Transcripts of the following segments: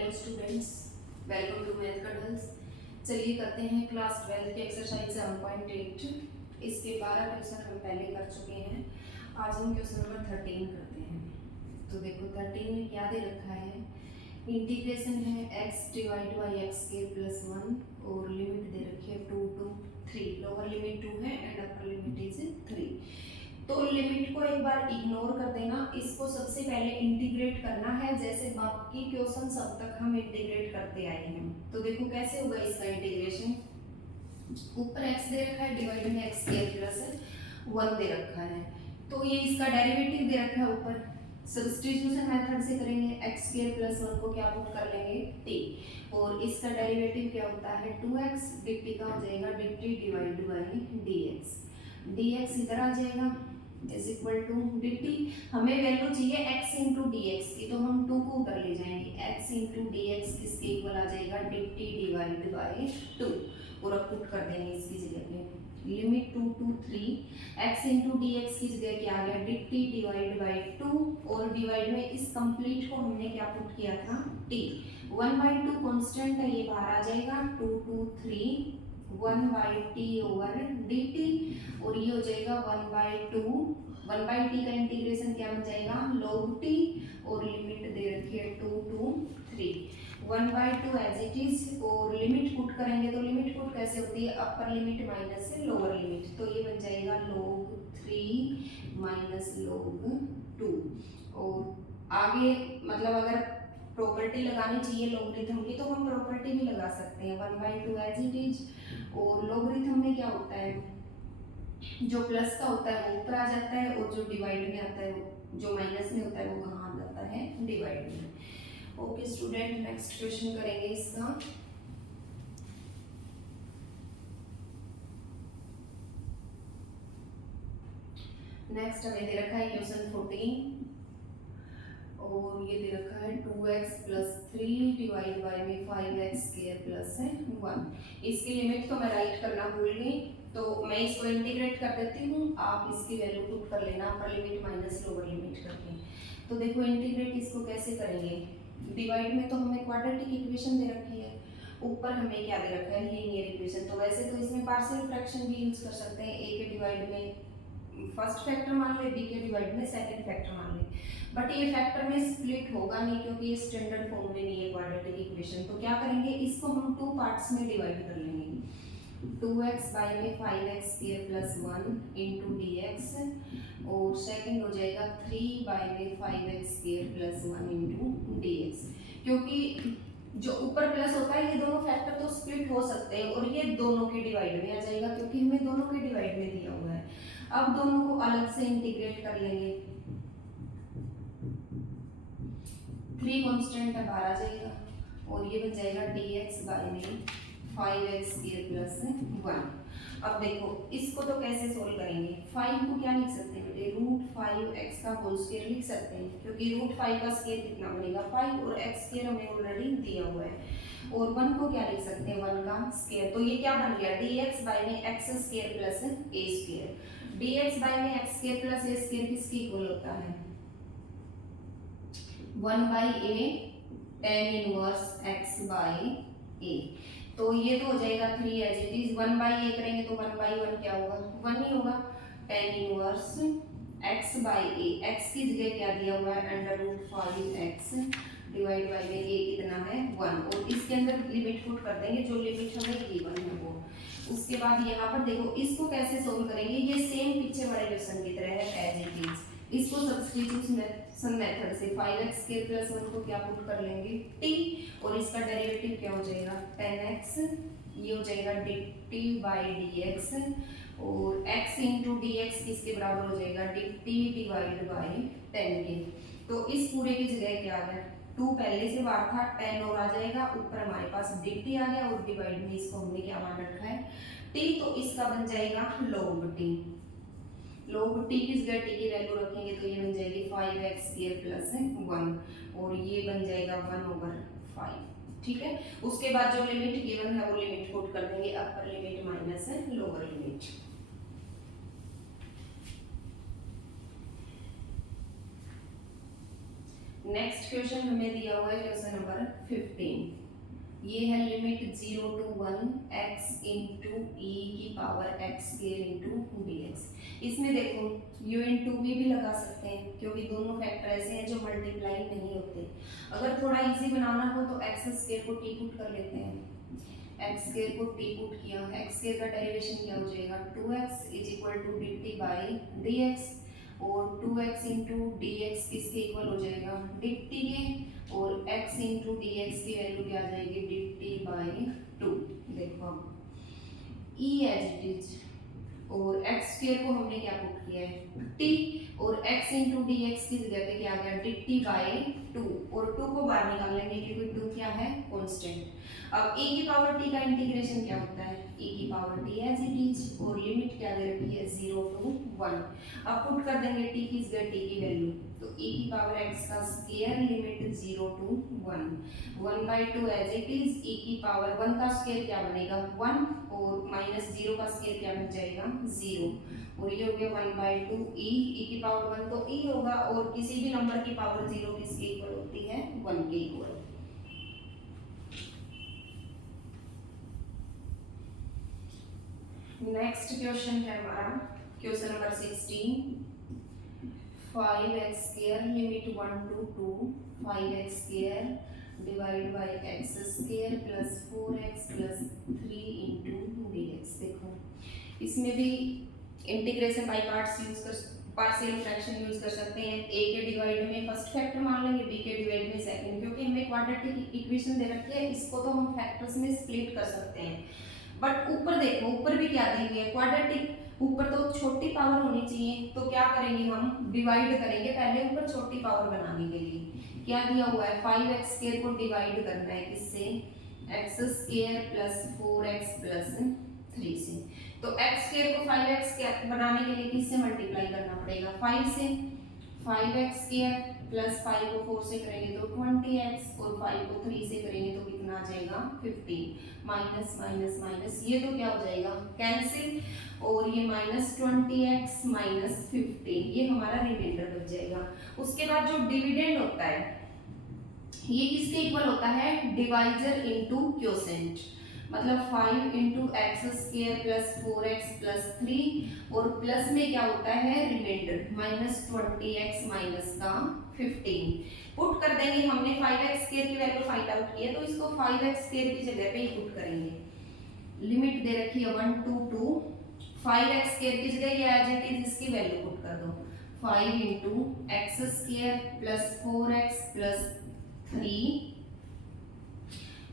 Hello students, welcome to Math Cuddles. चलिए करते हैं क्लास 12 की एक्सरसाइज 7.8। इसके 12 क्वेश्चन हम पहले कर चुके हैं। आज हम क्वेश्चन नंबर 13 करते हैं। तो देखो 13 में क्या दे रखा है, इंटीग्रेशन है x divide by x square plus 1 और लिमिट दे रखी है 2 to 3। लोअर लिमिट 2 है एंड अपर लिमिट इज 3। तो लिमिट को एक बार इग्नोर कर देना, इसको सबसे पहले इंटीग्रेट करना है जैसे बाकी क्वेश्चन सब तक हम इंटीग्रेट करते आए हैं। तो देखो कैसे होगा इसका इंटीग्रेशन। ऊपर x दे रखा है, डिवाइड में एक्स स्क्वायर प्लस 1 दे रखा है, तो ये इसका डेरिवेटिव दे रखा है ऊपर। सब्स्टिट्यूशन मेथड से करेंगे, एक्स स्क्वायर प्लस 1 को क्या पुट कर लेंगे t, और इसका डेरिवेटिव क्या होता है 2x, dt का हो जाएगा dt divide by dx। dx इधर आ जाएगा इज इक्वल टू dt। हमें वैल्यू चाहिए x इंटू डी एक्स की, तो हम 2 को ऊपर ले जाएंगे, x इंटू डी एक्स किसके इक्वल आ जाएगा dt डिवाइड बाई 2, और अब पुट कर देंगे इसकी जगह पे limit 2 to 3, x into d x की जगह क्या आ गया dt डिवाइड बाई 2, और डिवाइड में इस कंप्लीट को हमने क्या पुट किया था t। 1/2 कांस्टेंट है, ये बाहर आ जाएगा 2 to 3 1/t ओवर dt, और ये हो जाएगा 1/2। 1/t का इंटीग्रेशन क्या बन जाएगा log t, और लिमिट दे रखी है 2 to 3 1/2 एज इट इज, और लिमिट पुट करेंगे तो लिमिट पुट कैसे होती है अपर लिमिट माइनस से लोअर लिमिट, तो ये बन जाएगा log 3 माइनस log 2। और आगे मतलब अगर प्रॉपर्टी लगानी चाहिए लॉगरिथम की तो हम प्रॉपर्टी भी लगा सकते हैं 1/2 एज इट इज, और लॉगरिथम में क्या होता है जो प्लस का होता है वो ऊपर आ जाता है, और जो डिवाइड में आता है जो माइनस में होता है वो कहाँ आ जाता है डिवाइड में। ओके स्टूडेंट, नेक्स्ट क्वेश्चन करेंगे इसका। नेक्स्ट हमें दे रखा है क्वेश्चन 14, और ये दे रखा है 2x प्लस 3 डिवाइड बाई में 5x स्क्वायर प्लस 1। इसकी लिमिट तो मैं राइट करना भूल गई, तो मैं इसको इंटीग्रेट कर देती हूँ, आप इसकी वैल्यू पुट कर लेना upper limit minus lower limit करके। तो देखो इंटीग्रेट इसको कैसे करेंगे, डिवाइड में तो हमें क्वाड्रेटिक इक्वेशन दे रखी है, ऊपर हमें क्या दे रखा है लीनियर इक्वेशन। तो वैसे तो इसमें पार्शियल फ्रैक्शन भी यूज कर सकते हैं, a के डिवाइड में फर्स्ट फैक्टर मान ले, b के डिवाइड में सेकंड फैक्टर मान ले, बट ये फैक्टर में स्प्लिट होगा नहीं क्योंकि ये स्टैंडर्ड फॉर्म में नहीं है क्वाड्रेटिक इक्वेशन। तो क्या करेंगे इसको हम 2 पार्ट्स में डिवाइड कर लेंगे, 2x बाई में 5x square plus 1 into d x, और सेकंड हो जाएगा 3 बाई में 5x square plus 1 into d x. क्योंकि जो ऊपर प्लस होता है ये दोनों फैक्टर तो स्प्लिट हो सकते हैं, और ये दोनों के डिवाइड में आ जाएगा क्योंकि हमें दोनों के डिवाइड में दिया हुआ है। अब दोनों को अलग से इंटीग्रेट कर लेंगे, 3 कांस्टेंट बाहर आ जाएगा, और ये बन जाएगा dx बाई में 5x स्क्वायर प्लस 1। अब देखो इसको तो कैसे सोल्व करेंगे, 5 को क्या लिख सकते हैं बेटे √5x का होल स्क्वायर लिख सकते हैं, क्योंकि √5 का स्क्वायर कितना बनेगा 5, और x स्क्वायर हमें ऑलरेडी दिया हुआ है, और 1 को क्या लिख सकते हैं 1 का स्क्वायर। तो ये क्या बन गया dx बाई में x square plus a square. dx by में x square plus a square किसके इक्वल होता है 1/a tan inverse x by a। तो ये तो हो जाएगा 3 एज इट इज, 1/a करेंगे तो 1/1 क्या होगा 1 ही होगा, tan inverse x by a, x की जगह क्या दिया हुआ है √5x डिवाइड बाई में a कितना है 1, और इसके अंदर लिमिट पुट कर देंगे जो लिमिट हमें गिवन है वो। उसके बाद यहाँ पर देखो इसको कैसे सोल्व करेंगे, ये सेम पीछे वाले क्वेश्चन की तरह है एज इट इज। इसको सब्स्टिट्यूशन मेथड से 5x स्क्वायर प्लस 1 को क्या पुट कर लेंगे t, और इसका डेरिवेटिव क्या हो जाएगा 10x, ये हो जाएगा dt बाई dx, और x इंटू डी एक्स किसके बराबर हो जाएगा dt डिवाइड बाई 10 के। तो इस पूरे की जगह क्या आ गया 2 पहले से बाहर था, 10 और आ जाएगा, ऊपर हमारे पास dt आ गया, और डिवाइड में इसको हमने क्या मान रखा है t, तो इसका बन जाएगा log t। log t की जगह t की वैल्यू रखेंगे तो ये बन जाएगी 5x स्क्वायर प्लस 1, और ये बन जाएगा 1/5। ठीक है, उसके बाद जो लिमिट गिवन है वो लिमिट पुट कर देंगे upper limit minus lower limit. Next question हमें दिया हुआ है क्वेश्चन नंबर 15। ये है लिमिट 0 to 1 x इंटू ई की power x square into d x. इसमें देखो u इंटू वी भी लगा सकते हैं क्योंकि दोनों फैक्टर ऐसे हैं जो मल्टीप्लाई नहीं होते। अगर थोड़ा इजी बनाना हो तो x स्क्वायर को टी पुट कर लेते हैं। x स्क्वायर को टी पुट किया, x स्क्वायर का डेरिवेशन क्या हो जाएगा 2x is equal to d t by d x, और 2x इंटू डी एक्स किसके इक्वल हो जाएगा डी टी के, और x इंटू डी एक्स की वैल्यू क्या आ जाएगी डी टी बाई 2। देखो अब e एज इट इज, और x स्क्वायर को हमने क्या पुट किया है t, और x इंटू डी एक्स की जगह पे क्या आ गया डी टी बाई 2, और 2 को बाहर निकाल लेंगे क्योंकि 2 क्या है कांस्टेंट। अब e की पावर t का इंटीग्रेशन क्या होता है e की power t as it is, और लिमिट क्या दे रखी है 0 to 1। अब पुट कर देंगे t की जगह t की वैल्यू, तो e की पावर x का square limit 0 to 1, 1/2 as it is, e की पावर 1 का स्क्वायर क्या बनेगा 1, और माइनस 0 का स्क्वायर क्या बन जाएगा 0, और ये हो गया 1/2 e की पावर 1 तो e होगा, और किसी भी नंबर की पावर 0 किसके इक्वल होती है 1 के इक्वल। नेक्स्ट क्वेश्चन है हमारा question number 16। 5x square limit 1 to 2 5x square divide by x square plus 4x plus 3 into dx। देखो इसमें भी इंटीग्रेशन बाय पार्ट्स यूज कर, पार्शियल फ्रैक्शन यूज कर सकते हैं। a के डिवाइड में फर्स्ट फैक्टर मान लेंगे, b के डिवाइड में सेकंड, क्योंकि हमें क्वाड्रेटिक इक्वेशन दे रखी है, इसको तो हम फैक्टर्स में स्प्लिट कर सकते हैं। बट ऊपर देखो, ऊपर भी क्या दी हुई है क्वाड्रेटिक, ऊपर तो छोटी पावर होनी चाहिए, तो क्या करेंगे हम डिवाइड करेंगे पहले ऊपर छोटी पावर बनाने के लिए। क्या दिया हुआ है 5x स्क्वायर को डिवाइड करना है किससे x square plus 4x plus 3 से। तो x स्क्वायर को 5x बनाने के लिए किससे मल्टीप्लाई करना पड़ेगा 5 से। 5x स्क्वायर प्लस 5 को 4 से करेंगे तो 20x, और 5 को 3 से करेंगे तो कितना आ जाएगा 15, माइनस माइनस माइनस, ये तो क्या हो जाएगा कैंसिल, और ये माइनस 20x माइनस 15, ये हमारा रिमाइंडर बच जाएगा। उसके बाद जो डिविडेंड होता है ये किसके इक्वल होता है डिवाइजर इनटू क्वोशेंट, मतलब 5 into x square plus 4x plus 3, और प्लस में क्या होता है रिमाइंडर माइनस 20x माइनस का 15। पुट कर देंगे, हमने 5x स्क्वायर की वैल्यू फाइंड आउट की है तो इसको 5x स्क्वायर की जगह पे ही पुट करेंगे। लिमिट दे रखी है 1 to 2, 5x स्क्वायर की जगह ये एज इट इज इसकी वैल्यू पुट कर दो 5 into x square plus 4x plus 3,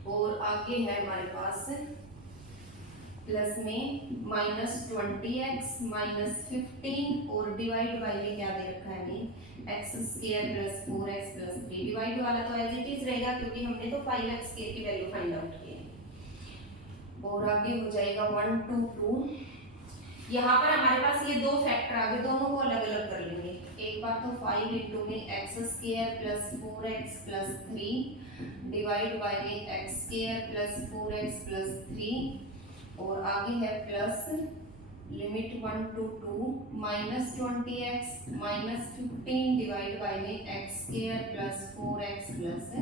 और आगे है हमारे पास प्लस में माइनस 20x माइनस 15, और डिवाइड बाय में क्या दे रखा है हमें x square plus 4x plus 3। Divide वाला तो एज इट इज रहेगा क्योंकि हमने तो 5x स्क्वायर की वैल्यू फाइंड आउट की है। और आगे हो जाएगा 1 to 2। यहाँ पर हमारे पास ये दो फैक्टर आ गए, दोनों को अलग अलग कर लेंगे। एक बार तो 5 इंटू में x square plus 4x plus 3 divide by में x square plus 4x plus 3, और आगे है plus limit 1 to 2 minus 20x minus 15 divide by में x square plus 4x plus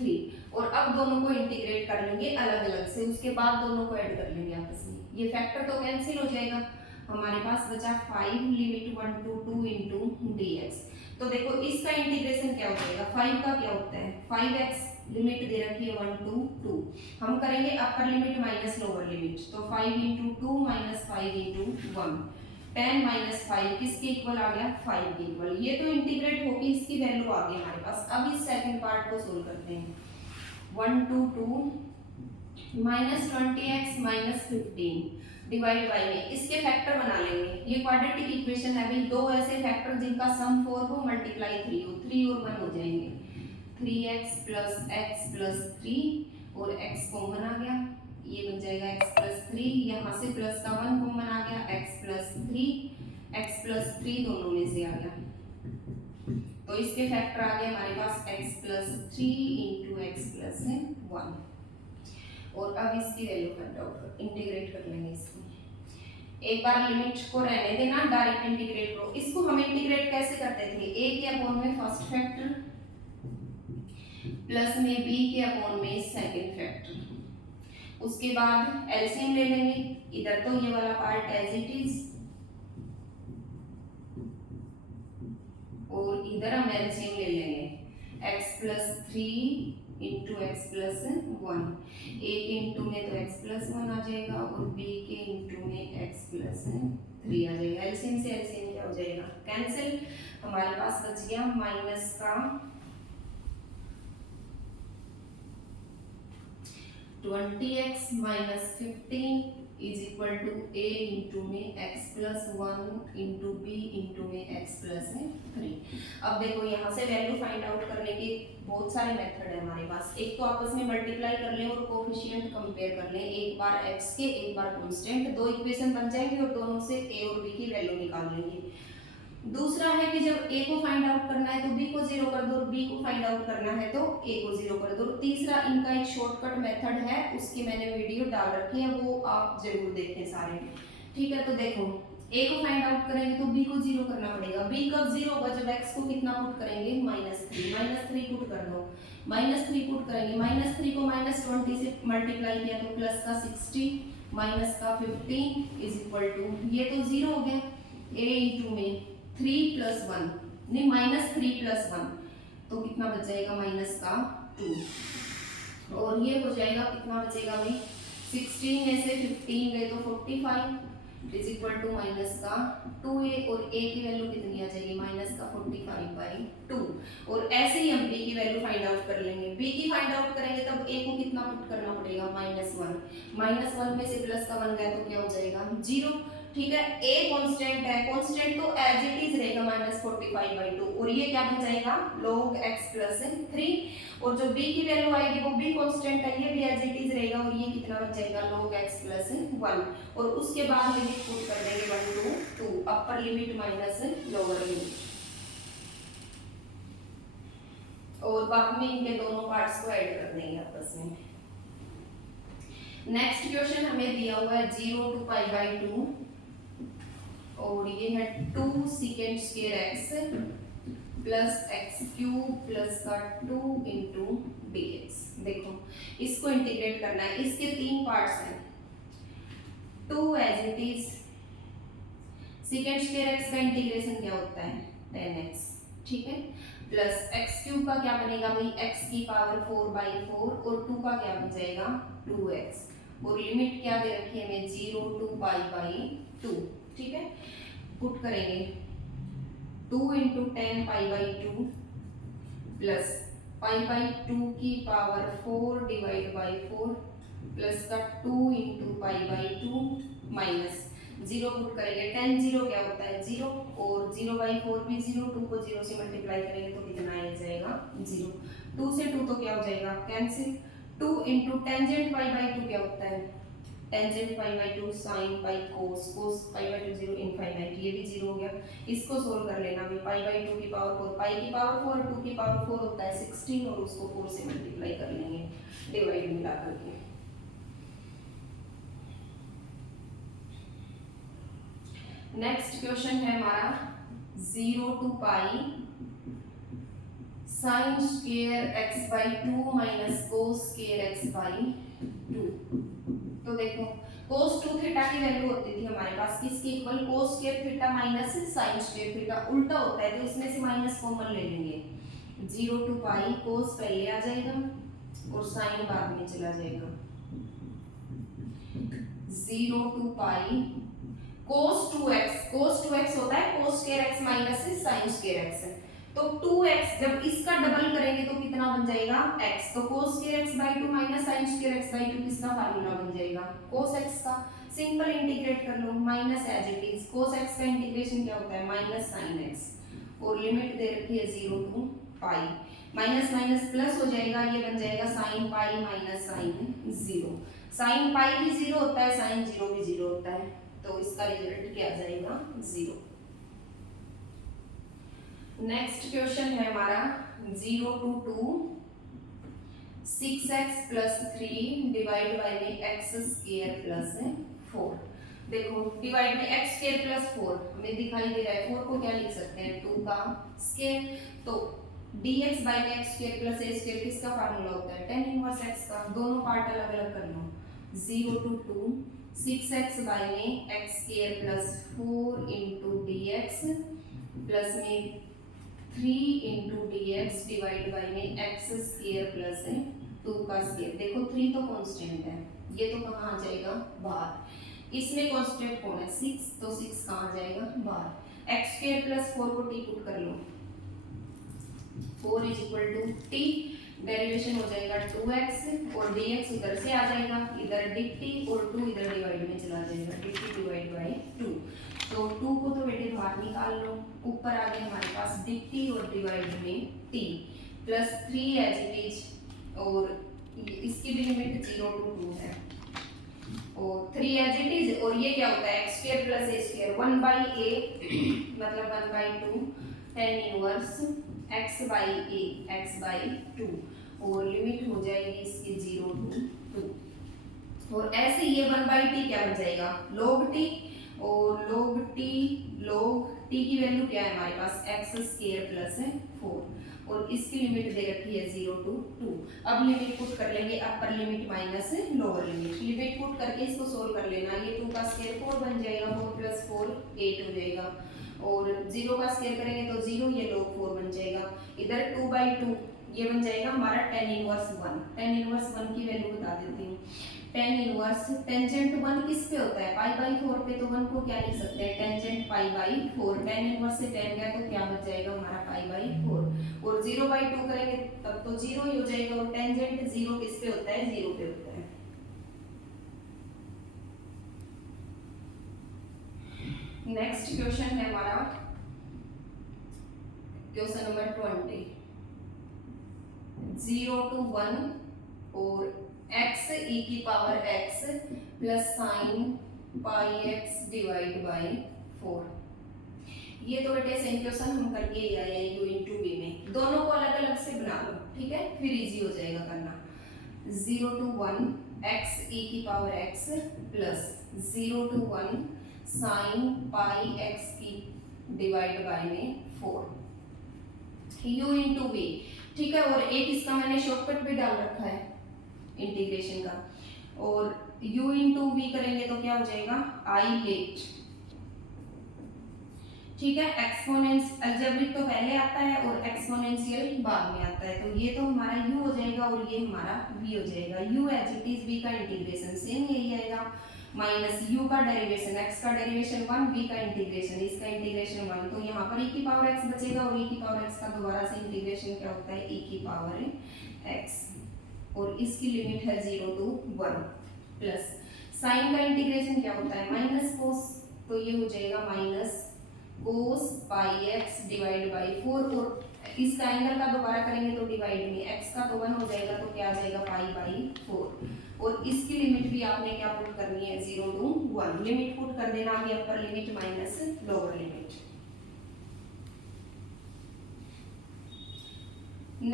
3, और अब दोनों को इंटीग्रेट कर लेंगे अलग अलग से, उसके बाद दोनों को ऐड कर लेंगे आपस में। ये फैक्टर तो कैंसिल हो जाएगा, हमारे पास बचा 5 लिमिट 1 to 2 इंटू dx। तो देखो इसका इंटीग्रेशन क्या हो जाएगा 5 का क्या होता है 5x, लिमिट दे रखी है 1 to 2, हम करेंगे upper limit minus lower limit, तो 5 इंटू 2 माइनस 5 इंटू 1, 10 माइनस 5 किसके इक्वल आ गया 5 के इक्वल। ये तो इंटीग्रेट होकर इसकी वैल्यू आ गई हमारे पास। अब इस सेकंड पार्ट को सोल्व करते हैं। 1 to 2 minus 20x minus 15 divide by में इसके फैक्टर बना लेंगे। ये क्वाड्रेटिक इक्वेशन है भाई, दो ऐसे फैक्टर जिनका सम 4 हो मल्टीप्लाई 3 हो, 3 और 1 हो जाएंगे 3x प्लस x प्लस 3, और x कॉमन आ गया, ये बन जाएगा x प्लस 3, यहाँ से प्लस का 1 कॉमन आ गया x प्लस 3 दोनों में से आ गया, तो इसके फैक्टर आ गए हमारे पास x plus 3 into x plus 1, और अब इसकी वैल्यू फाइंड आउट इंटीग्रेट कर लेंगे इसको। एक बार लिमिट को रहने देना, डायरेक्ट इंटीग्रेट करो। इसको हम इंटीग्रेट कैसे करते थे, a के अपॉन में फर्स्ट फैक्टर प्लस में b के अपॉन में सेकंड फैक्टर। उसके बाद एलसीएम ले लेंगे, इधर तो ये वाला पार्ट एज इट इज और इधर हम एलसीएम ले लेंगे x plus 3 into x plus 1। a के इंटू में तो x प्लस 1 आ जाएगा और b के इंटू में x प्लस 3 आ जाएगा। एलसीएम से एलसीएम क्या हो जाएगा, कैंसिल। हमारे पास बच गया माइनस का 20x minus 15 is equal to a into में x plus 1 into b into में x प्लस 3। अब देखो यहाँ से वैल्यू फाइंड आउट करने के बहुत सारे मेथड है हमारे पास। एक तो आपस में मल्टीप्लाई कर लें और कोफिशिएंट कंपेयर कर लें, एक बार x के एक बार कांस्टेंट, दो इक्वेशन बन जाएंगे और दोनों से a और b की वैल्यू निकाल लेंगे। दूसरा है कि जब a को फाइंड आउट करना है तो b को 0 कर दो और b को फाइंड आउट करना है तो a को 0 कर दो। तीसरा इनका एक शॉर्टकट मेथड है, उसकी मैंने वीडियो डाल रखी है, वो आप जरूर देखें सारे। ठीक है, तो देखो a को फाइंड आउट करेंगे तो b को 0 करना पड़ेगा। b कब 0 होगा, जब x को कितना पुट करेंगे, -3 पुट कर दो। -3 पुट करेंगे, -3 को -20 से मल्टीप्लाई किया तो प्लस का 60 माइनस का 15 इज इक्वल टू, ये तो 0 हो गया, a इंटू में 3 प्लस 1 नहीं -3 प्लस 1 तो कितना बच जाएगा, माइनस का 2। और ये हो जाएगा, कितना बचेगा भाई, 16 में से 15 गए तो 45 इज इक्वल टू माइनस का 2a और a की वैल्यू कितनी आ जाएगी, माइनस का 45/2। और ऐसे ही हम b की वैल्यू फाइंड आउट कर लेंगे। b की फाइंड आउट करेंगे तब a को कितना पुट करना पड़ेगा, -1। -1 में से प्लस का 1 गया तो क्या हो जाएगा, 0। ठीक है, a कांस्टेंट है, कांस्टेंट तो एज इट इज रहेगा -45/2 और ये क्या बन जाएगा, log x प्लस 3। और जो b की वैल्यू आएगी वो b कांस्टेंट है, ये भी एज इट इज रहेगा और ये कितना बन जाएगा, log x प्लस 1। और उसके बाद लिमिट पुट कर देंगे 1 to 2, upper limit minus lower limit. और बाद में इनके दोनों पार्ट्स को ऐड कर देंगे आपस में। नेक्स्ट क्वेश्चन हमें दिया हुआ है 0 to π/2 और ये है 2 secant square x plus x cube plus का 2 इंटू dx। देखो इसको इंटीग्रेट करना है, इसके 3 पार्ट्स हैं। 2 as it is, secant square x का इंटीग्रेशन क्या होता है, 10x। ठीक है, प्लस एक्स क्यूब का क्या बनेगा भाई, x की पावर 4/4 और 2 का क्या बन जाएगा, 2x। और लिमिट क्या दे रखी है हमें, 0 to π/2। ठीक है, पुट करेंगे 2 इंटू 10 π/2 प्लस π/2 की पावर 4 डिवाइड बाई 4 प्लस का 2 इंटू π/2 माइनस 0 पुट करेंगे, 10 0 क्या होता है, 0 और 0/4 भी 0, 2 को 0 से मल्टीप्लाई करेंगे तो कितना आ जाएगा, 0। 2 से 2 तो क्या हो जाएगा, कैंसिल। 2 इंटू टेंजेंट π/2 क्या होता है, टेंजेंट π/2 sin पाई cos, cos π/2 0 इनफाइनाइट, ये भी 0 हो गया। इसको सोल्व कर लेना भाई, π/2 की पावर 4, पाई की पावर 4 2 की पावर 4 होता है 16 और उसको 4 से मल्टीप्लाई कर लेंगे डिवाइड मिला करके। नेक्स्ट क्वेश्चन है हमारा 0 to π sin square x/2 minus cos square x/2। तो देखो cos 2 थीटा की वैल्यू होती थी हमारे पास किसकी equal, cos square theta minus sin square theta, उल्टा होता है तो इसमें से माइनस कॉमन ले लेंगे। 0 to π cos पहले आ जाएगा और sin बाद में चला जाएगा। 0 to π cos 2x होता है cos square x minus sin square x, तो 2x जब इसका डबल करेंगे तो कितना बन जाएगा, x। तो cos square x/2 minus sin square x/2 किसका फार्मूला बन जाएगा, cos x का। सिंपल इंटीग्रेट कर लो, minus as it is, cos x का इंटीग्रेशन क्या होता है, माइनस sin x। और लिमिट दे रखी है 0 to π, माइनस माइनस प्लस हो जाएगा, ये बन जाएगा sin π माइनस sin 0। sin π भी 0 होता है, sin 0 भी 0 होता है, तो इसका रिजल्ट क्या आ जाएगा, 0। नेक्स्ट क्वेश्चन है हमारा 0 to 2 6x plus 3 divide by में x स्क्वायर प्लस 4। देखो डिवाइड में x स्क्वायर प्लस 4 हमें दिखाई दे रहा है, 4 को क्या लिख सकते हैं, 2 का स्क्वायर। तो dx बाई में x square plus a square किसका फार्मूला होता है, tan इनवर्स x का। दोनों पार्ट अलग अलग कर लो, 0 to 2 6x बाई में x square plus 4 into dx plus में 3 इंटू dx डिवाइड बाई में एक्स स्क्वायर प्लस 2 का स्क्वायर। देखो 3 तो कांस्टेंट है, ये तो कहाँ आ जाएगा बाहर। इसमें कांस्टेंट कौन है 6, तो 6 कहाँ जाएगा बाहर। एक्स स्क्वायर प्लस 4 को टी पुट कर लो, 4 is equal to t, derivation हो जाएगा 2x और dx उधर से आ जाएगा, इधर dt और 2 इधर डिवाइड में चला जाएगा, dt डिवाइड बाय 2। तो 2 को तो बेटे बाहर निकाल लो, ऊपर आ गया हमारे पास dt और डिवाइड में t plus 3 as it is, और इसकी भी लिमिट 0 to 2 है, और 3 एज इट इज, और ये क्या होता है x square plus a square 1 by a मतलब 1 by 2 tan inverse x by a x by 2, और लिमिट हो जाएगी इसकी 0 to 2। और ऐसे ये 1 बाई टी क्या बन जाएगा log t, और log t की वैल्यू क्या है हमारे पास x स्क्वायर प्लस 4, और इसकी लिमिट दे रखी है 0 to 2। अब लिमिट पुट कर लेंगे, upper limit minus lower limit. Limit put करके इसको सोल्व कर लेना, ये 2 का स्क्वायर 4 बन जाएगा, 4 प्लस 4 8 हो जाएगा, और 0 का स्क्वायर करेंगे तो 0, ये log 4 बन जाएगा। इधर 2 बाई 2 ये बन जाएगा हमारा tan इनवर्स 1। tan इनवर्स 1 की वैल्यू बता देती हूँ। tan इनवर्स टेंजेंट 1 किस पे होता है पाई बाई 4 पे, तो 1 को क्या लिख सकते हैं tangent pi by 4। tan inverse से tan गया तो क्या बच जाएगा हमारा पाई बाई 4, और 0 बाई 2 करेंगे तब तो 0 ही हो जाएगा, और टेंजेंट 0 किस पे होता है 0 पे होता है। नेक्स्ट क्वेश्चन है हमारा क्वेश्चन नंबर 20, 0 to 1 और x e की power x plus sine pi x divide by 4। ये तो बेटे सेम क्वेश्चन हम करके ही आए हैं u इंटू v में, दोनों को अलग अलग से बना लो, ठीक है, फिर इजी हो जाएगा करना। 0 to 1 x e की power x plus 0 to 1 sine pi x की डिवाइड बाई में 4 u इंटू वी, ठीक है। और एक इसका मैंने शॉर्टकट भी डाल रखा है इंटीग्रेशन का, और u इंटू वी करेंगे तो क्या हो जाएगा आई लेट, ठीक है। एक्सपोनेंस अलजेब्रिक तो पहले आता है और एक्सपोनेंशियल बाद में आता है, तो ये तो हमारा u हो जाएगा और ये हमारा v हो जाएगा। u as it is v का इंटीग्रेशन सेम यही आएगा, माइनस u का डेरिवेशन x का डेरिवेशन 1, v का इंटीग्रेशन इसका इंटीग्रेशन 1, तो यहाँ पर e की पावर x बचेगा, और e की पावर x का दोबारा से इंटीग्रेशन क्या होता है e की पावर x, और इसकी लिमिट है 0 to 1, प्लस साइन का इंटीग्रेशन क्या होता है माइनस कोस, तो ये हो जाएगा minus cos pi x divide by 4, और इसका एंगल का दोबारा करेंगे तो डिवाइड में x का तो 1 हो जाएगा, तो क्या आ जाएगा पाई बाई 4, और इसकी लिमिट भी आपने क्या पुट करनी है 0 to 1। लिमिट पुट कर देना अभी upper limit minus lower limit.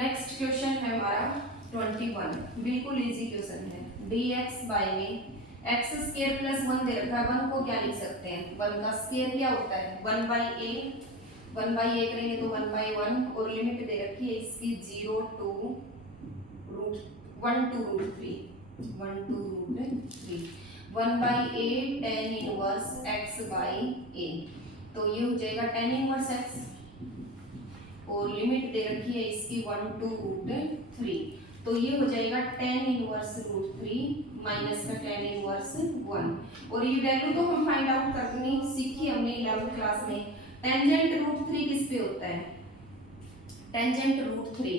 Next question है हमारा 21, बिल्कुल इजी क्वेश्चन है। dx बाई में एक्स स्क्वायर प्लस 1 दे रखा है, 1 को क्या लिख सकते हैं 1 का स्क्वायर क्या होता है 1 बाई ए, 1 बाई ए करेंगे तो 1 बाई 1, और लिमिट दे रखी है इसकी 0 to √1 to √3, 1 to √3, 1 by a tan inverse x by a, तो ये हो जाएगा tan इनवर्स x, और लिमिट दे रखी है इसकी 1 to √3, तो ये हो जाएगा tan इनवर्स √3 माइनस का tan इनवर्स 1, और ये वैल्यू तो हम फाइंड आउट करनी सीखी हमने 11th क्लास में। टेंजेंट √3 किस पे होता है टेंजेंट √3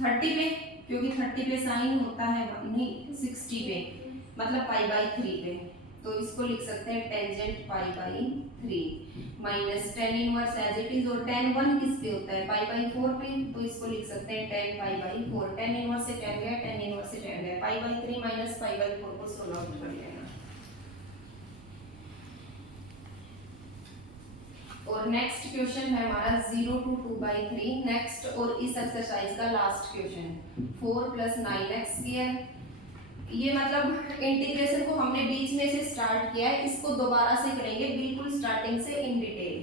30 पे, क्योंकि 30 पे साइन होता है नहीं 60 पे, मतलब पाई बाई 3 पे, तो इसको लिख सकते हैं tangent pi by 3 minus tan inverse as it is, और tan 1 किस पे होता है पाई बाई 4 पे, तो इसको लिख सकते हैं tan pi by 4। tan inverse से tan गया, tan इनवर्स से tan गया, पाई बाई 3 माइनस पाई बाई 4 को सोल्व आउट कर लेना। और नेक्स्ट क्वेश्चन है हमारा 0 to 2 by 3, नेक्स्ट और इस एक्सरसाइज का लास्ट क्वेश्चन 4 + 9x²। ये मतलब इंटीग्रेशन को हमने बीच में से स्टार्ट किया है, इसको दोबारा से करेंगे बिल्कुल स्टार्टिंग से इन डिटेल।